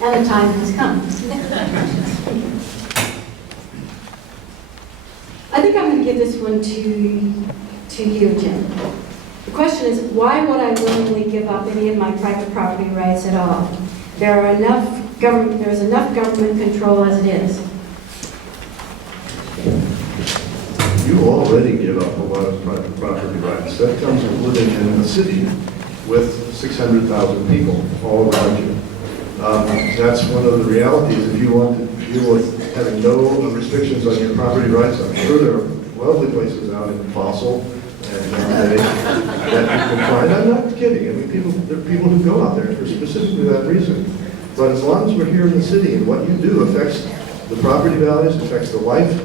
And the time has come. I think I'm going to give this one to you, Jim. The question is, why would I willingly give up any of my private property rights at all? There's enough government control as it is. You already give up a lot of private property rights. That comes with living in a city with 600,000 people all around you. That's one of the realities. If you want to deal with having no restrictions on your property rights, I'm sure there are lovely places out in Fossil and that you can find. I'm not kidding. I mean, there are people who go out there for specifically that reason. But as long as we're here in the city and what you do affects the property values, affects the life,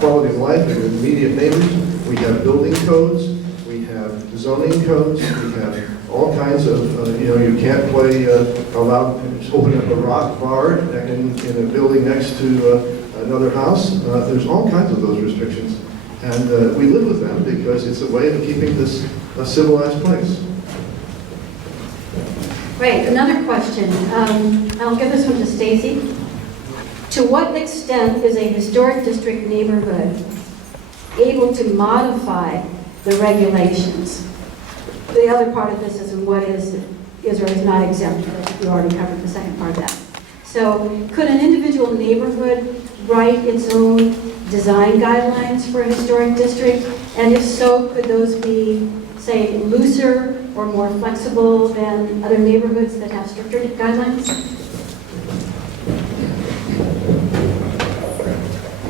quality of life of your immediate neighbors, we have building codes, we have zoning codes, we have all kinds of, you can't play open up a rock bar in a building next to another house. There's all kinds of those restrictions. And we live with them because it's a way of keeping this a civilized place. Great, another question. I'll give this one to Stacy. To what extent is a historic district neighborhood able to modify the regulations? The other part of this is what is or is not exempt. We already covered the second part of that. So could an individual neighborhood write its own design guidelines for a historic district? And if so, could those be, say, looser or more flexible than other neighborhoods that have stricter guidelines?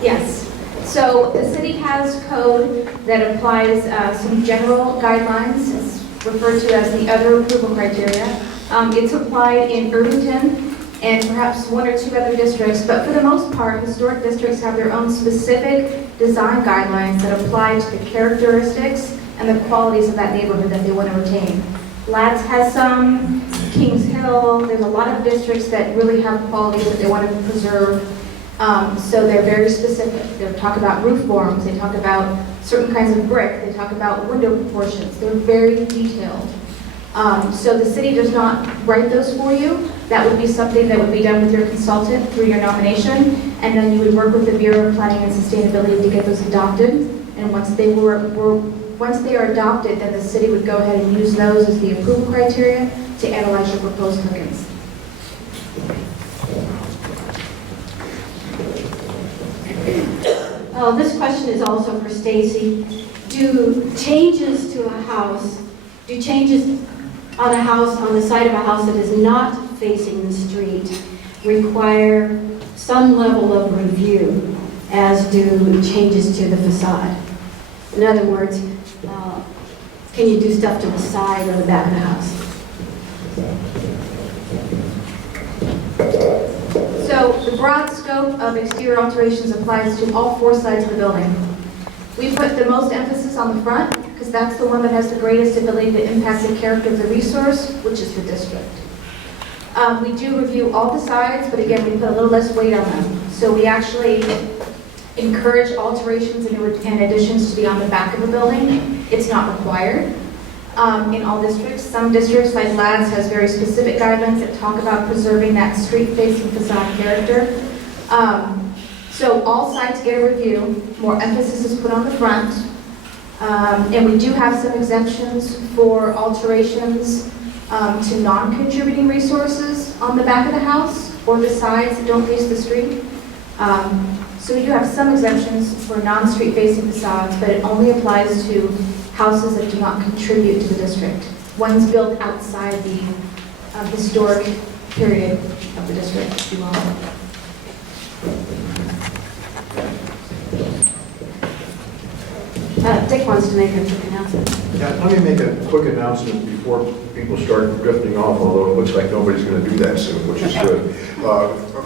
Yes. So the city has code that applies some general guidelines. It's referred to as the other approval criteria. It's applied in Irvington and perhaps one or two other districts, but for the most part, historic districts have their own specific design guidelines that apply to the characteristics and the qualities of that neighborhood that they want to retain. Lads has some, Kings Hill, there's a lot of districts that really have qualities that they want to preserve. So they're very specific. They talk about roof forms, they talk about certain kinds of brick, they talk about window proportions. They're very detailed. So the city does not write those for you. That would be something that would be done with your consultant through your nomination, and then you would work with the Bureau of Planning and Sustainability to get those adopted. And once they are adopted, then the city would go ahead and use those as the approval criteria to analyze your proposed plans. This question is also for Stacy. Do changes on a house, on the side of a house that is not facing the street, require some level of review, as do changes to the facade? In other words, can you do stuff to the side or the back of the house? So the broad scope of exterior alterations applies to all four sides of the building. We put the most emphasis on the front because that's the one that has the greatest ability to impact the character of the resource, which is the district. We do review all the sides, but again, we put a little less weight on them. So we actually encourage alterations and additions to be on the back of the building. It's not required. In all districts. Some districts, like LADS, has very specific guidelines that talk about preserving that street-facing facade character. So all sides get a review. More emphasis is put on the front. And we do have some exemptions for alterations to non-contributing resources on the back of the house or the sides that don't face the street. So we do have some exemptions for non-street facing facades, but it only applies to houses that do not contribute to the district. Ones built outside the historic period of the district, if you will. Dick wants to make a quick announcement. Yeah, let me make a quick announcement before people start drifting off, although it looks like nobody's going to do that soon, which is good.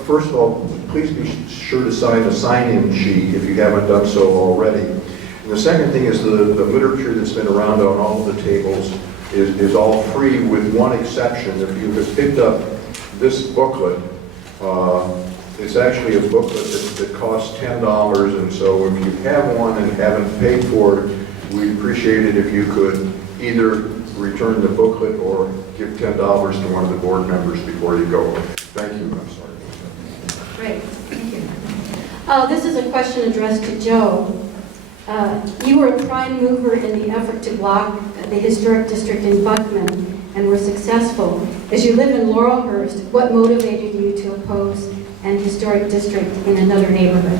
First of all, please be sure to sign the sign-in sheet if you haven't done so already. And the second thing is the literature that's been around on all of the tables is all free with one exception. If you have picked up this booklet, it's actually a booklet that costs $10, and so if you have one and haven't paid for it, we'd appreciate it if you could either return the booklet or give $10 to one of the board members before you go. Thank you, I'm sorry. Great, thank you. This is a question addressed to Joe. You were a prime mover in the effort to block the historic district in Buckman and were successful. As you live in Laurelhurst, what motivated you to oppose an historic district in another neighborhood?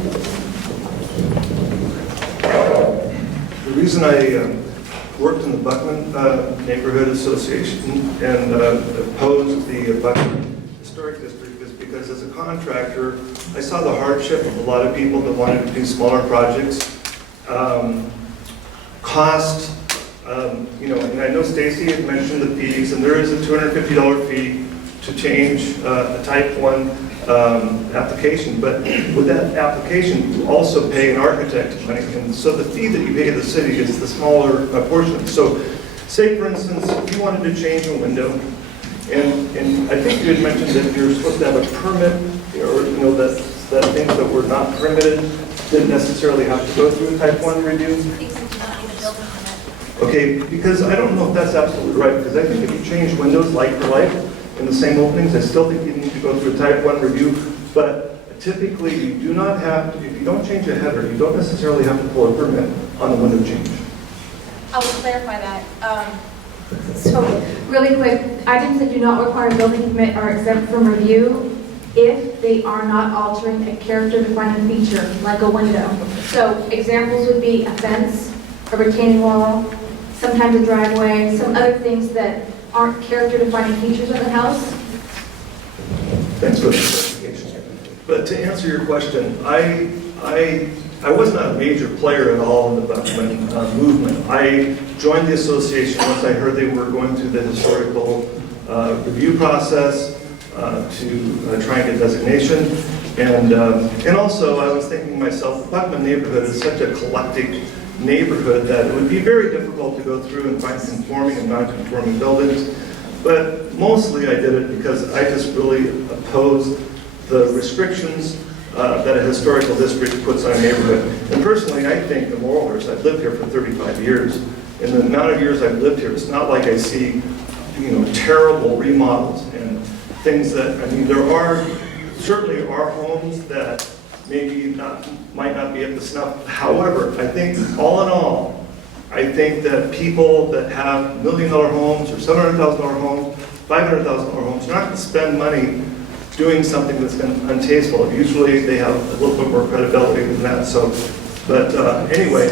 The reason I worked in the Buckman Neighborhood Association and opposed the Buckman Historic District is because as a contractor, I saw the hardship of a lot of people that wanted to do smaller projects. Cost, and I know Stacy had mentioned the fees, and there is a $250 fee to change a type 1 application, but with that application, you also pay an architect money, and so the fee that you pay the city is the smaller portion. So, say for instance, if you wanted to change a window, and I think you had mentioned that you're supposed to have a permit, or that things that were not permitted didn't necessarily have to go through a type 1 review. Okay, because I don't know if that's absolutely right, because I think if you change windows like for like in the same openings, I still think you need to go through a type 1 review, but typically you do not have to, if you don't change a header, you don't necessarily have to pull a permit on the window change. I will clarify that. So, really quick, items that do not require a building permit are exempt from review if they are not altering a character-defining feature, like a window. So, examples would be a fence, a retaining wall, sometimes a driveway, some other things that aren't character-defining features of the house. Thanks for the clarification. But to answer your question, I was not a major player at all in the Buckman movement. I joined the association once I heard they were going through the historical review process to try and get designation. And also I was thinking to myself, the Buckman neighborhood is such a eclectic neighborhood that it would be very difficult to go through and find conforming and non-conforming buildings. But mostly I did it because I just really opposed the restrictions that a historical district puts on a neighborhood. And personally, I think in Laurelhurst, I've lived here for 35 years. In the amount of years I've lived here, it's not like I see, terrible remodels and things that, there certainly are homes that maybe might not be up to snuff. However, I think all in all, I think that people that have $1 million homes or $700,000 homes, $500,000 homes, are not going to spend money doing something that's untasteful. Usually they have a little bit more credibility than that. So, but anyway,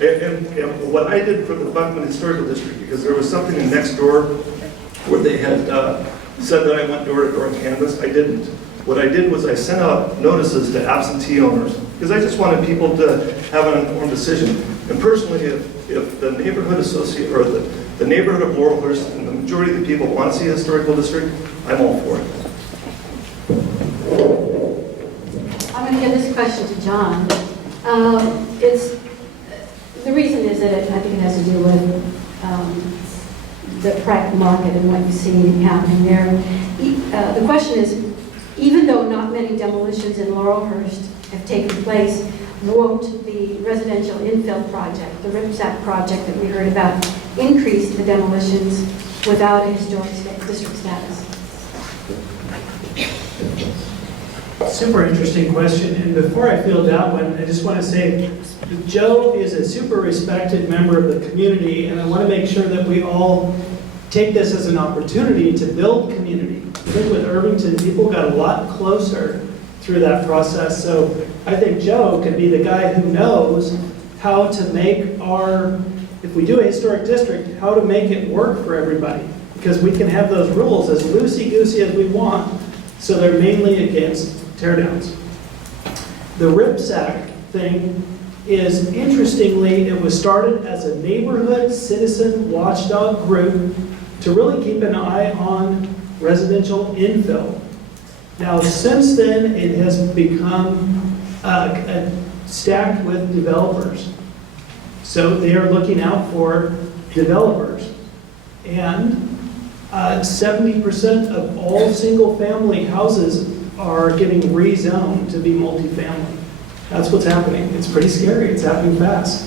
and what I did for the Buckman Historical District, because there was something in next door where they had said that I went door to door and canvassed, I didn't. What I did was I sent out notices to absentee owners, because I just wanted people to have an informed decision. And personally, if the neighborhood associate, or the neighborhood of Laurelhurst, and the majority of the people want to see a historical district, I'm all for it. I'm going to give this question to John. The reason is that I think it has to do with the private market and what you see happening there. The question is, even though not many demolitions in Laurelhurst have taken place, won't the residential infill project, the RIPSAP project that we heard about, increase the demolitions without a historic district status? Super interesting question, and before I field that one, I just want to say Joe is a super respected member of the community, and I want to make sure that we all take this as an opportunity to build community. I think with Irvington, people got a lot closer through that process, so I think Joe could be the guy who knows how to make if we do a historic district, how to make it work for everybody, because we can have those rules as loosey-goosey as we want, so they're mainly against teardowns. The RIPSAC thing is, interestingly, it was started as a neighborhood citizen watchdog group to really keep an eye on residential infill. Now, since then, it has become stacked with developers. So they are looking out for developers. And 70% of all single-family houses are getting rezoned to be multifamily. That's what's happening. It's pretty scary. It's happening fast.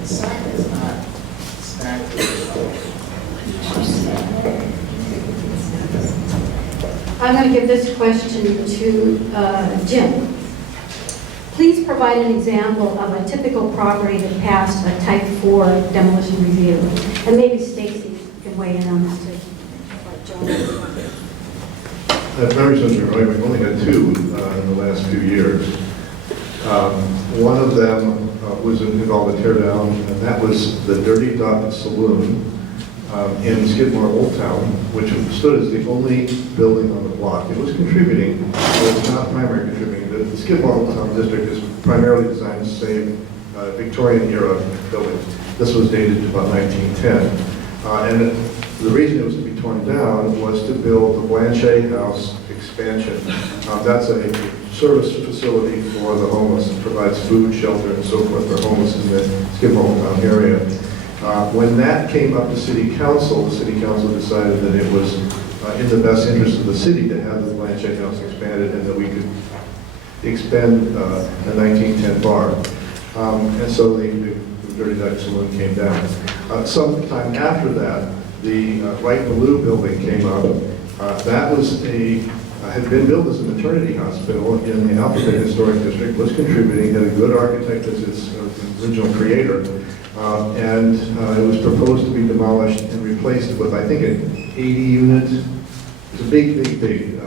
The sign is not stacked with I'm going to give this question to Jim. Please provide an example of a typical property that passed a type 4 demolition review. And maybe Stacy can weigh in on this too. If memory serves me right, we've only had two in the last few years. One of them was involved a tear down, and that was the Dirty Duck Saloon in Skidmore Old Town, which stood as the only building on the block. It was contributing, but it's not primary contributing. The Skidmore Old Town district is primarily designed to save Victorian era buildings. This was dated to about 1910. And the reason it was to be torn down was to build the Blanchet House expansion. That's a service facility for the homeless. It provides food, shelter, and so forth for homeless in the Skidmore Old Town area. When that came up to City Council, the City Council decided that it was in the best interest of the city to have the Blanchet House expanded and that we could expand the 1910 bar. And so the Dirty Duck Saloon came down. Sometime after that, the Right Blue building came up. That was had been built as a maternity hospital in the Alphabet Historic District, was contributing, had a good architect as its original creator, and it was proposed to be demolished and replaced with, I think, an 80 unit. It's a big,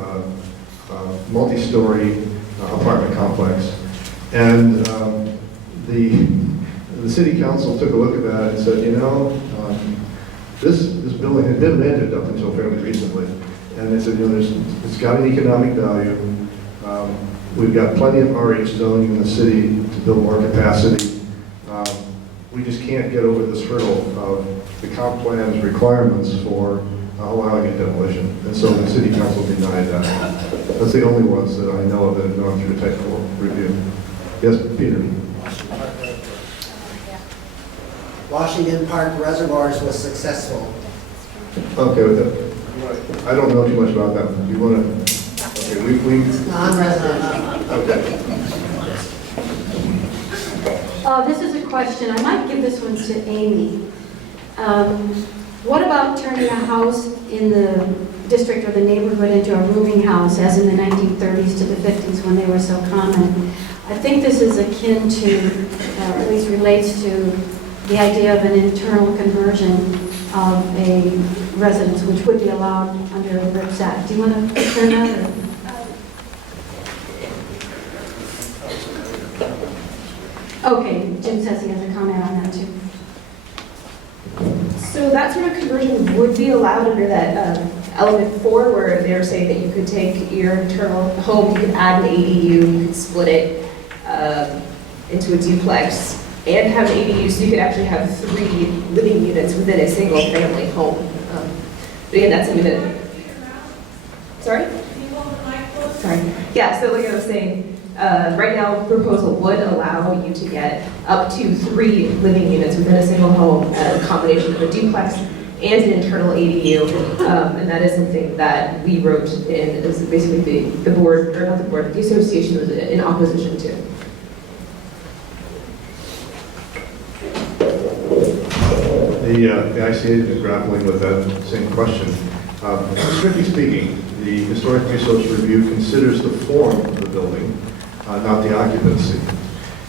multi-story apartment complex. And the city council took a look at that and said, you know, this building had been rented up until fairly recently. And they said, you know, it's got an economic value. We've got plenty of RH zoning in the city to build more capacity. We just can't get over this hurdle of the comp plan's requirements for allowing a demolition. And so the city council denied that. That's the only ones that I know of that have gone through a type 4 review. Yes, Peter. Washington Park Reservoirs was successful. Okay, with that. I don't know too much about that. Do you want to? Okay, we. Non-residential. Okay. This is a question, I might give this one to Amy. What about turning a house in the district or the neighborhood into a rooming house, as in the 1930s to the 50s when they were so common? I think this is akin to, at least relates to, the idea of an internal conversion of a residence, which would be allowed under the RIPS Act. Do you want to turn that? Or? Okay, Jim says he has a comment on that too. So that sort of conversion would be allowed under that element 4, where they're saying that you could take your internal home, you could add an ADU, you could split it into a duplex, and have an ADU, so you could actually have 3 living units within a single family home. But again, that's something that... Sorry? Sorry. Yeah, so like I was saying, right now, the proposal would allow you to get up to 3 living units within a single home, a combination of a duplex and an internal ADU, and that is something that we wrote in, as basically the board, or not the board, the association was in opposition to. The ICA is grappling with that same question. Strictly speaking, the Historic Resource Review considers the form of the building, not the occupancy.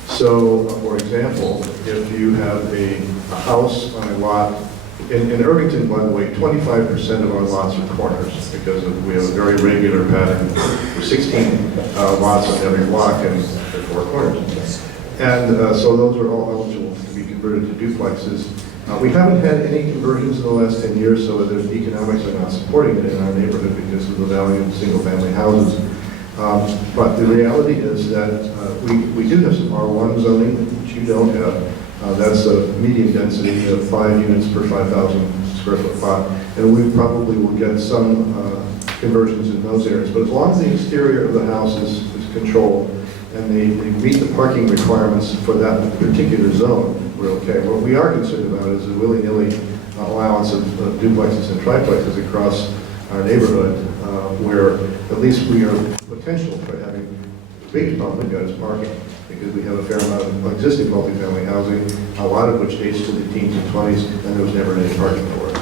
So, for example, if you have a house on a lot, in Irvington, by the way, 25% of our lots are corners because we have a very regular pattern. There's 16 lots on every block and there are 4 corners. And so those are all eligible to be converted to duplexes. We haven't had any conversions in the last 10 years, so the economics are not supporting it in our neighborhood because of the value of single-family houses. But the reality is that we do have some R1 zoning, which you don't have. That's a medium density of 5 units per 5,000 square foot lot. And we probably will get some conversions in those areas. But as long as the exterior of the house is controlled and they meet the parking requirements for that particular zone, we're okay. What we are concerned about is a willy-nilly allowance of duplexes and triplexes across our neighborhood, where at least we are potential for having the biggest problem we've got is parking, because we have a fair amount of existing multifamily housing, a lot of which dates to the teens and 20s, and there was never any parking for it.